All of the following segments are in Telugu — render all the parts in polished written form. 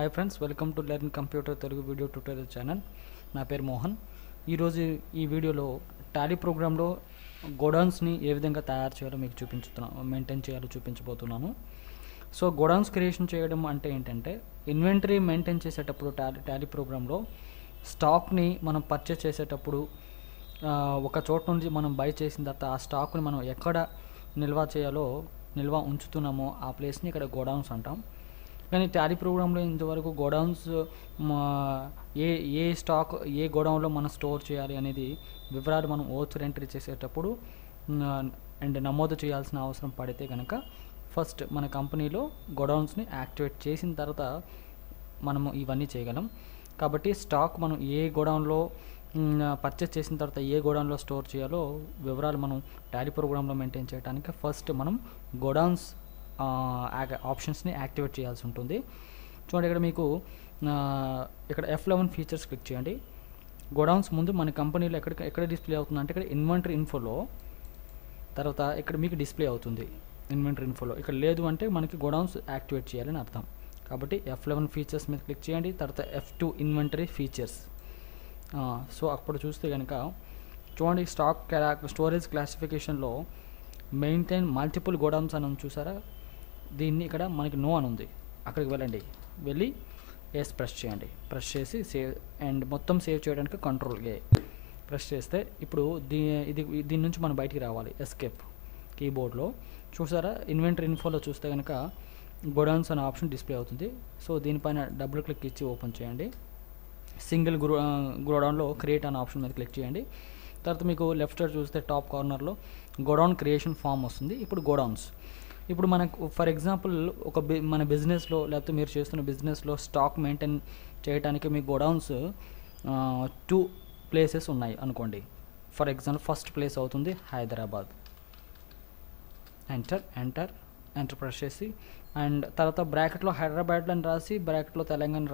Hi friends, welcome to learn computer Telugu video tutorial channel. నా పేరు మోహన్. ఈరోజు ఈ వీడియోలో టాలీ ప్రోగ్రాంలో గోడౌన్స్ని ఏ విధంగా తయారు చేయాలో మీకు మెయింటైన్ చేయాలో చూపించబోతున్నాను. సో గోడౌన్స్ క్రియేషన్ చేయడం అంటే ఏంటంటే, ఇన్వెంటరీ మెయింటైన్ చేసేటప్పుడు టాలీ ప్రోగ్రాంలో స్టాక్ని మనం పర్చేస్ చేసేటప్పుడు ఒక చోట నుంచి మనం బై చేసిన తర్వాత ఆ స్టాక్ని మనం ఎక్కడ నిల్వ ఉంచుతున్నామో ఆ ప్లేస్ని ఇక్కడ గోడౌన్స్ అంటాం. కానీ టాలీ ప్రోగ్రాంలో ఇంతవరకు గోడౌన్స్ ఏ గోడౌన్లో మనం స్టోర్ చేయాలి అనేది వివరాలు మనం ఓచర్ ఎంట్రీ చేసేటప్పుడు అండ్ నమోదు చేయాల్సిన అవసరం పడితే కనుక ఫస్ట్ మన కంపెనీలో గోడౌన్స్ని యాక్టివేట్ చేసిన తర్వాత మనము ఇవన్నీ చేయగలం. కాబట్టి స్టాక్ మనం ఏ గోడౌన్లో పర్చేస్ చేసిన తర్వాత ఏ గోడౌన్లో స్టోర్ చేయాలో వివరాలు మనం టాలీ ప్రోగ్రాంలో మెయింటైన్ చేయడానికి ఫస్ట్ మనం గోడౌన్స్ ఆప్షన్స్ని యాక్టివేట్ చేయాల్సి ఉంటుంది. చూడండి, ఇక్కడ మీకు ఇక్కడ F11 ఫీచర్స్ క్లిక్ చేయండి. గోడౌన్స్ ముందు మన కంపెనీలో ఎక్కడ డిస్ప్లే అవుతుంది అంటే ఇక్కడ ఇన్వెంటరీ ఇన్ఫోలో, తర్వాత ఇక్కడ మీకు డిస్ప్లే అవుతుంది ఇన్వెంటరీ ఇన్ఫోలో. ఇక్కడ లేదు అంటే మనకి గోడౌన్స్ యాక్టివేట్ చేయాలని అర్థం. కాబట్టి F11 ఫీచర్స్ మీద క్లిక్ చేయండి. తర్వాత F2 ఇన్వెంటరీ ఫీచర్స్. సో అప్పుడు చూస్తే కనుక చూడండి, స్టోరేజ్ క్లాసిఫికేషన్లో మెయింటైన్ మల్టిపుల్ గోడౌన్స్ అని చూసారా, దీన్ని ఇక్కడ మనకి నో అని ఉంది. అక్కడికి వెళ్ళి ఎస్ ప్రెస్ చేయండి. ప్రెస్ చేసి సేవ్ అండ్ మొత్తం సేవ్ చేయడానికి Ctrl+A ప్రెస్ చేస్తే ఇప్పుడు దీని నుంచి మనం బయటికి రావాలి. ఎస్కేప్ కీబోర్డ్లో చూసారా, ఇన్వెంటరీ ఇన్ఫోలో చూస్తే కనుక గోడౌన్స్ అనే ఆప్షన్ డిస్ప్లే అవుతుంది. సో దీనిపైన డబుల్ క్లిక్ ఇచ్చి ఓపెన్ చేయండి. సింగిల్ గోడౌన్లో క్రియేట్ అనే ఆప్షన్ మీద క్లిక్ చేయండి. తర్వాత మీకు లెఫ్ట్ సైడ్ చూస్తే టాప్ కార్నర్లో గోడౌన్ క్రియేషన్ ఫామ్ వస్తుంది. ఇప్పుడు గోడౌన్స్, ఇప్పుడు మనకు ఫర్ ఎగ్జాంపుల్ మన బిజినెస్లో లేకపోతే మీరు చేస్తున్న బిజినెస్లో స్టాక్ మెయింటైన్ చేయడానికి మీ గోడౌన్స్ 2 ప్లేసెస్ ఉన్నాయి అనుకోండి. ఫర్ ఎగ్జాంపుల్ ఫస్ట్ ప్లేస్ అవుతుంది హైదరాబాద్. ఎంటర్ ప్రెస్ చేసి అండ్ తర్వాత బ్రాకెట్లో హైదరాబాద్లో అని రాసి బ్రాకెట్లో తెలంగాణ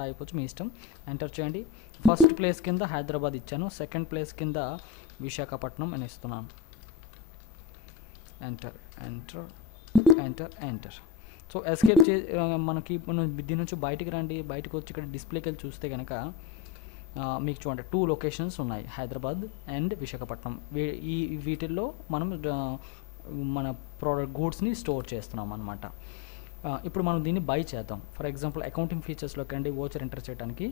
రాయవచ్చు మీ ఇష్టం. ఎంటర్ చేయండి. ఫస్ట్ ప్లేస్ కింద హైదరాబాద్ ఇచ్చాను, సెకండ్ ప్లేస్ కింద విశాఖపట్నం అని ఇస్తున్నాను. ఎంటర్. సో ఎస్కేప్ మనం దీని నుంచి బయటికి రండి. బయటకు వచ్చి ఇక్కడ డిస్ప్లేకి వెళ్ళి చూస్తే కనుక మీకు చూడండి 2 లొకేషన్స్ ఉన్నాయి, హైదరాబాద్ అండ్ విశాఖపట్నం. వీటిల్లో మనం మన గూడ్స్ని స్టోర్ చేస్తున్నాం అన్నమాట. ఇప్పుడు మనం దీన్ని బై చేద్దాం. ఫర్ ఎగ్జాంపుల్ అకౌంటింగ్ ఫీచర్స్లోకి అండి ఓచర్ ఎంటర్ చేయడానికి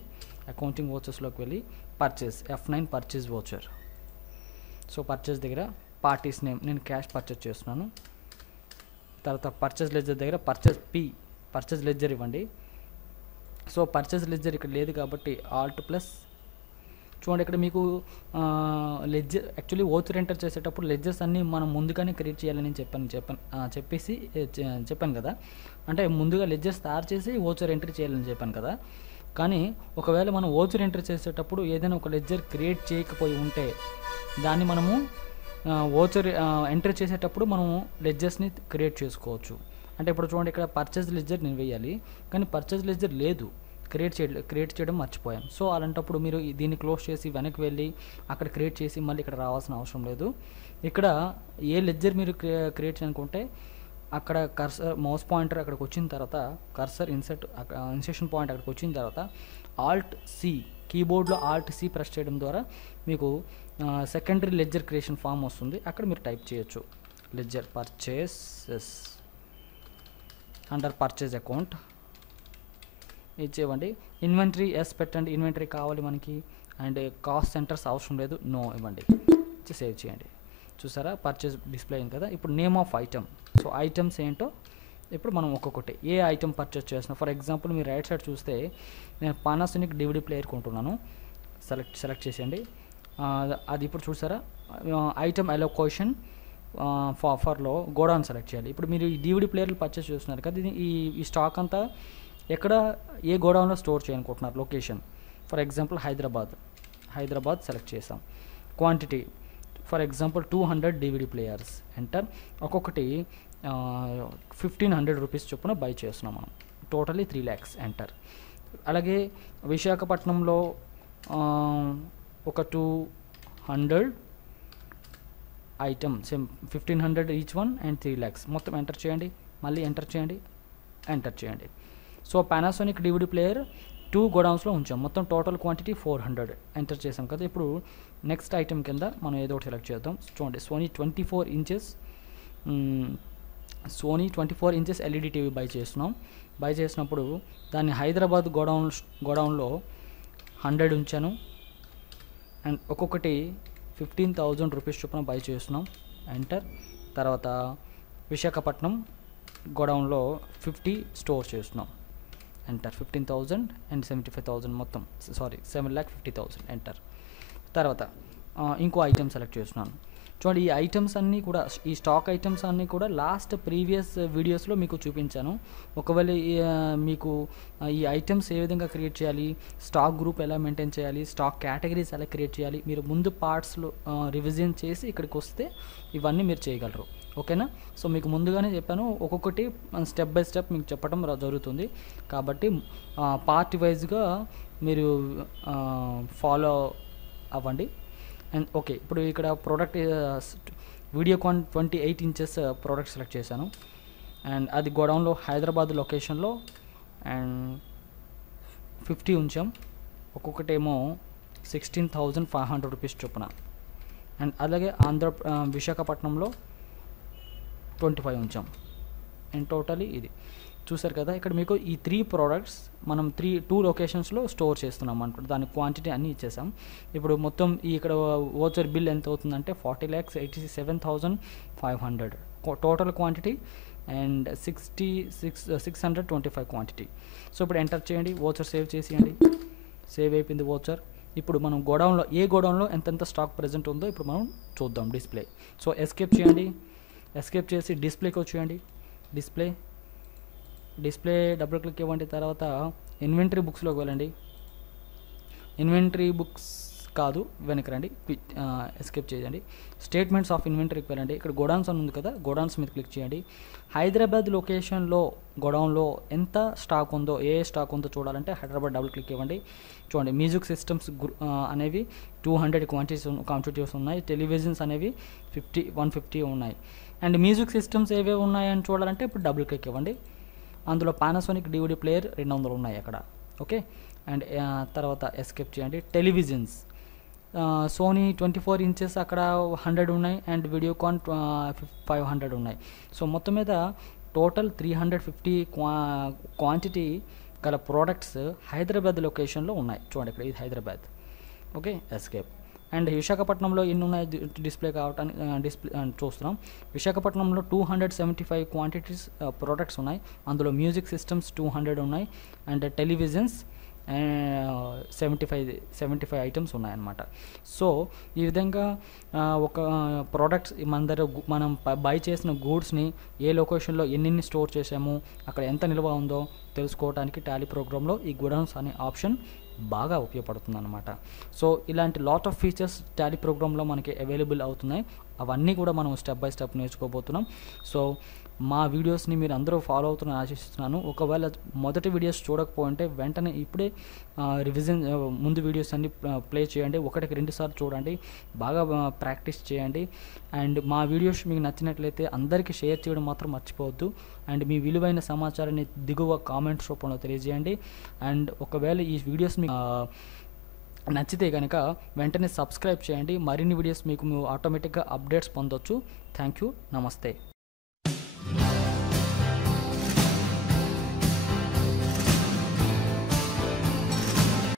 అకౌంటింగ్ ఓచర్స్లోకి వెళ్ళి purchase F9 purchase voucher. So purchase దగ్గర పార్టీస్ నేమ్ నేను క్యాష్ పర్చేస్ చేస్తున్నాను. తర్వాత పర్చేస్ లెడ్జర్ దగ్గర పర్చేస్ లెడ్జర్ ఇవ్వండి. సో పర్చేస్ లెడ్జర్ ఇక్కడ లేదు కాబట్టి Alt+. చూడండి, ఇక్కడ మీకు లెడ్జర్ యాక్చువల్లీ ఓచర్ ఎంటర్ చేసేటప్పుడు లెడ్జర్స్ అన్నీ మనం ముందుగానే క్రియేట్ చేయాలని చెప్పాను కదా. అంటే ముందుగా లెడ్జర్స్ తయారు చేసి ఓచర్ ఎంట్రీ చేయాలని చెప్పాను కదా. కానీ ఒకవేళ మనం ఓచర్ ఎంట్రీ చేసేటప్పుడు ఏదైనా ఒక లెడ్జర్ క్రియేట్ చేయకపోయి ఉంటే దాన్ని మనము ఓచర్ ఎంట్రీ చేసేటప్పుడు మనము లెడ్జర్స్ని క్రియేట్ చేసుకోవచ్చు. అంటే ఇప్పుడు చూడండి, ఇక్కడ పర్చేజ్ లెడ్జర్ నేను వేయాలి, కానీ పర్చేజ్ లెడ్జర్ లేదు, క్రియేట్ చేయడం మర్చిపోయాం. సో అలాంటప్పుడు మీరు దీన్ని క్లోజ్ చేసి వెనక్కి వెళ్ళి అక్కడ క్రియేట్ చేసి మళ్ళీ ఇక్కడ రావాల్సిన అవసరం లేదు. ఇక్కడ ఏ లెడ్జర్ మీరు క్రియేట్ చేయాలనుకుంటే అక్కడ కర్సర్ మౌస్ పాయింటర్ అక్కడికి వచ్చిన తర్వాత కర్సర్ ఇన్సర్షన్ పాయింట్ అక్కడికి వచ్చిన తర్వాత Alt+C కీబోర్డ్లో Alt+C ప్రెస్ చేయడం ద్వారా మీకు సెకండరీ లెడ్జర్ క్రియేషన్ ఫామ్ వస్తుంది. అక్కడ మీరు టైప్ చేయొచ్చు ledger purchases under purchase account ఇచ్చేవ్వండి. ఇన్వెంటరీ ఎస్ పెట్టండి, ఇన్వెంటరీ కావాలి మనకి. అండ్ కాస్ట్ సెంటర్స్ అవసరం లేదు, నో ఇవ్వండి. ఇచ్చి సేవ్ చేయండి. చూసారా, పర్చేజ్ డిస్ప్లే అయింది కదా. ఇప్పుడు name of item. So items ఏంటో ఇప్పుడు మనం ఒక్కొక్కటి ఏ ఐటమ్ పర్చేజ్ చేస్తున్నాం. ఫర్ ఎగ్జాంపుల్ మీరు రైట్ సైడ్ చూస్తే నేను పానాసోనిక్ DVD ప్లేయర్ కొంటున్నాను. సెలెక్ట్ చేసేయండి. అది ఇప్పుడు చూసారా, ఐటమ్ అలోకేషన్ ఫర్లో గోడౌన్ సెలెక్ట్ చేయాలి. ఇప్పుడు మీరు ఈ DVD ప్లేయర్లు పర్చేజ్ చేస్తున్నారు కదా, ఈ స్టాక్ అంతా ఎక్కడ ఏ గోడౌన్లో స్టోర్ చేయాలనుకుంటున్నారు location. For example Hyderabad select చేసాం. Quantity for example 200 DVD players. Enter. ఒక్కొక్కటి 1500 రూపీస్ చొప్పున బై చేస్తున్నాం మనం. Totally 3 lakhs. ఎంటర్. అలాగే విశాఖపట్నంలో ఒక 200 item same 1500 each one and 3 lakhs మొత్తం ఎంటర్ చేయండి. మళ్ళీ ఎంటర్ చేయండి. సో పానాసోనిక్ డివిడి ప్లేయర్ 2 గోడౌన్స్లో ఉంచాం, మొత్తం టోటల్ క్వాంటిటీ 400 ఎంటర్ చేసాం కదా. ఇప్పుడు నెక్స్ట్ ఐటమ్ కింద మనం ఏదో ఒకటి సెలెక్ట్ చేద్దాం. చూడండి Sony 24 inches LED TV buy చేస్తున్నాం. బై చేసినప్పుడు దాన్ని హైదరాబాద్ గోడౌన్లో 100 ఉంచాను అండ్ ఒక్కొక్కటి 15,000 రూపీస్ చొప్పున బై చేస్తున్నాం. ఎంటర్. తర్వాత విశాఖపట్నం గోడౌన్లో 50 స్టోర్ చేస్తున్నాం. ఎంటర్. 15,000 అండ్ 75,000 మొత్తం 7,50,000 ఎంటర్. తర్వాత ఇంకో ఐటమ్ సెలెక్ట్ చేస్తున్నాను. చూడండి ఈ ఐటమ్స్ అన్నీ కూడా, ఈ స్టాక్ ఐటమ్స్ అన్నీ కూడా లాస్ట్ ప్రీవియస్ వీడియోస్లో మీకు చూపించాను. ఒకవేళ మీకు ఈ ఐటమ్స్ ఏ విధంగా క్రియేట్ చేయాలి, స్టాక్ గ్రూప్ ఎలా మెయింటైన్ చేయాలి, స్టాక్ కేటగిరీస్ ఎలా క్రియేట్ చేయాలి, మీరు ముందు పార్ట్స్లో రివిజన్ చేసి ఇక్కడికి వస్తే ఇవన్నీ మీరు చేయగలరు. ఓకేనా. సో మీకు ముందుగానే చెప్పాను, ఒక్కొక్కటి స్టెప్ బై స్టెప్ మీకు చెప్పడం జరుగుతుంది. కాబట్టి పార్ట్ వైజ్గా మీరు ఫాలో అవ్వండి. అండ్ ఓకే, ఇప్పుడు ఇక్కడ product Videocon 28 inches product select చేశాను అండ్ అది గోడౌన్లో హైదరాబాద్ లొకేషన్లో అండ్ 50 ఉంచాం. ఒక్కొక్కటేమో 16,500 రూపీస్ చొప్పున. అండ్ అలాగే విశాఖపట్నంలో 25 ఉంచాం. అండ్ టోటలీ ఇది చూసారు కదా. ఇక్కడ మీకు ఈ 3 ప్రోడక్ట్స్ మనం 2 లొకేషన్స్లో స్టోర్ చేస్తున్నాం అనుకుంటే దాని క్వాంటిటీ అన్నీ ఇచ్చేసాం. ఇప్పుడు మొత్తం ఇక్కడ ఓచర్ బిల్ ఎంత అవుతుందంటే 40,87,500 total quantity and 625 quantity. So ఇప్పుడు ఎంటర్ చేయండి, ఓచర్ సేవ్ చేసేయండి. సేవ్ అయిపోయింది ఓచర్. ఇప్పుడు మనం ఏ గోడౌన్లో ఎంతెంత స్టాక్ ప్రెజెంట్ ఉందో ఇప్పుడు మనం చూద్దాం. డిస్ప్లే. సో ఎస్కేప్ చేయండి, ఎస్కేప్ చేసి డిస్ప్లేకి వచ్చేయండి. డిస్ప్లే డబుల్ క్లిక్ ఇవ్వండి. తర్వాత ఇన్వెంటరీ బుక్స్లోకి వెళ్ళండి. ఇన్వెంటరీ బుక్స్ కాదు, వెనక్కి రండి, ఎస్కేప్ చేయండి. స్టేట్మెంట్స్ ఆఫ్ ఇన్వెంటరీకి వెళ్ళండి. ఇక్కడ గోడౌన్స్ అని ఉంది కదా, గోడౌన్స్ మీద క్లిక్ చేయండి. హైదరాబాద్ లొకేషన్లో గోడౌన్లో ఎంత స్టాక్ ఉందో, ఏ స్టాక్ ఉందో చూడాలంటే హైదరాబాద్ డబుల్ క్లిక్ ఇవ్వండి. చూడండి మ్యూజిక్ సిస్టమ్స్ అనేవి 200 క్వాంటిటీస్ ఉన్నాయి. టెలివిజన్స్ అనేవి 150 ఉన్నాయి. అండ్ మ్యూజిక్ సిస్టమ్స్ ఏవేవి ఉన్నాయని చూడాలంటే ఇప్పుడు డబుల్ క్లిక్ ఇవ్వండి. అందులో పానాసోనిక్ డివిడి ప్లేయర్ 200 ఉన్నాయి అక్కడ. ఓకే. అండ్ తర్వాత ఎస్కేప్ చేయండి. టెలివిజన్స్ సోనీ 24 ఇంచెస్ అక్కడ 100 ఉన్నాయి అండ్ వీడియోకాన్ 500 ఉన్నాయి. సో మొత్తం మీద టోటల్ 350 క్వాంటిటీ గల ప్రోడక్ట్స్ హైదరాబాద్ లొకేషన్లో ఉన్నాయి. చూడండి ఇక్కడ ఇది హైదరాబాద్. ఓకే. ఎస్కేప్. అండ్ విశాఖపట్నంలో ఎన్ని ఉన్నాయి డిస్ప్లే కావటానికి చూస్తున్నాం. విశాఖపట్నంలో 275 క్వాంటిటీస్ ప్రోడక్ట్స్ ఉన్నాయి. అందులో మ్యూజిక్ సిస్టమ్స్ 200 ఉన్నాయి అండ్ టెలివిజన్స్ 75 ఐటమ్స్ ఉన్నాయన్నమాట. సో ఈ విధంగా ఒక ప్రోడక్ట్స్ మనం బై చేసిన గూడ్స్ని ఏ లొకేషన్లో ఎన్ని స్టోర్ చేసాము, అక్కడ ఎంత నిల్వ ఉందో తెలుసుకోవడానికి టాలీ ప్రోగ్రాంలో ఈ గోడౌన్స్ అనే ఆప్షన్ బాగా ఉపయోగపడుతుంది అనమాట. సో ఇలాంటి లాట్ ఆఫ్ ఫీచర్స్ టాలీ ప్రోగ్రాంలో మనకి అవైలబుల్ అవుతున్నాయి. అవన్నీ కూడా మనం స్టెప్ బై స్టెప్ నేర్చుకోబోతున్నాం. సో మా వీడియోస్ని మీరు అందరూ ఫాలో అవుతున్నారని ఆశిస్తున్నాను. ఒకవేళ మొదటి వీడియోస్ చూడకపోతే వెంటనే ఇప్పుడే రివిజన్ ముందు వీడియోస్ అన్ని ప్లే చేయండి. 1-2 సార్లు చూడండి, బాగా ప్రాక్టీస్ చేయండి. అండ్ మా వీడియోస్ మీకు నచ్చినట్లయితే అందరికీ షేర్ చేయడం మాత్రం మర్చిపోవద్దు. అండ్ మీ విలువైన సమాచారాన్ని దిగువ కామెంట్స్ రూపంలో తెలియజేయండి. అండ్ ఒకవేళ ఈ వీడియోస్ మీకు నచ్చితే కనుక వెంటనే సబ్స్క్రైబ్ చేయండి. మరిన్ని వీడియోస్ మీకు ఆటోమేటిక్గా అప్డేట్స్ పొందొచ్చు. Thank you. నమస్తే.